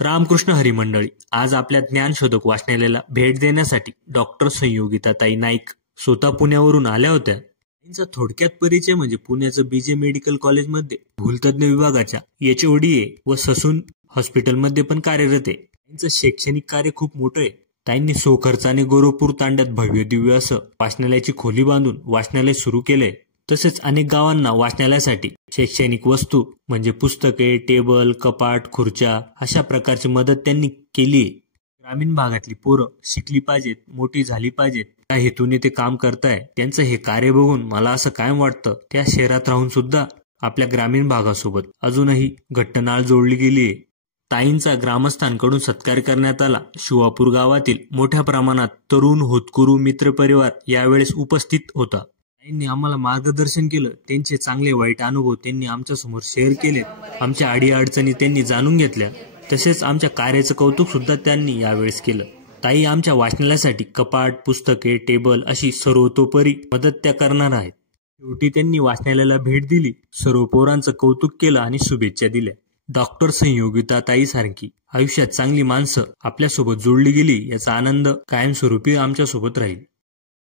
रामकृष्ण हरी मंडळी, आज आपल्या ज्ञानशोधक वाचनालयाला भेट देण्यासाठी डॉक्टर संयोगिताताई नाईक स्वतः पुण्यावरून आल्या होत्या. त्यांचा थोडक्यात परिचय म्हणजे पुण्याचं बीजे मेडिकल कॉलेजमध्ये भूलतज्ञ विभागाच्या HODA व ससून हॉस्पिटलमध्ये पण कार्यरत आहे. त्यांचं शैक्षणिक कार्य खूप मोठं आहे. त्यांनी स्वखर्चाने गोरखपूर तांड्यात भव्य दिव्य असं वाचनालयाची खोली बांधून वाचनालय सुरू केलंय. तसेच अनेक गावांना वाचनालयासाठी शैक्षणिक वस्तू म्हणजे पुस्तके, टेबल, कपाट, खुर्च्या अशा प्रकारची मदत त्यांनी केली. ग्रामीण भागातली पोरं शिकली पाहिजेत, मोठी झाली पाहिजेत या हेतूने ते काम करताय. त्यांचं हे कार्य बघून मला असं कायम वाटतं, त्या शहरात राहून सुद्धा आपल्या ग्रामीण भागासोबत अजूनही घट्ट नाळ जोडली गेली आहे. ताईंचा ग्रामस्थांकडून सत्कार करण्यात आला. शिवापूर गावातील मोठ्या प्रमाणात तरुण, होतकरू, मित्र परिवार यावेळेस उपस्थित होता. ताईंनी आम्हाला मार्गदर्शन केलं. त्यांचे चांगले वाईट अनुभव त्यांनी आमच्यासमोर शेअर केले. आमच्या अडीअडचणी त्यांनी जाणून घेतल्या. तसेच आमच्या कार्याचं कौतुक सुद्धा त्यांनी यावेळेस केलं. ताई आमच्या वाचनालयासाठी कपाट, पुस्तके, टेबल अशी सर्वतोपरी मदत त्या करणार आहेत. शेवटी त्यांनी वाचनालयाला भेट दिली, सर्व पोरांचं कौतुक केलं आणि शुभेच्छा दिल्या. डॉक्टर संयोगिताताई सारखी आयुष्यात चांगली माणसं आपल्यासोबत जोडली गेली याचा आनंद कायमस्वरूपी आमच्यासोबत राहील.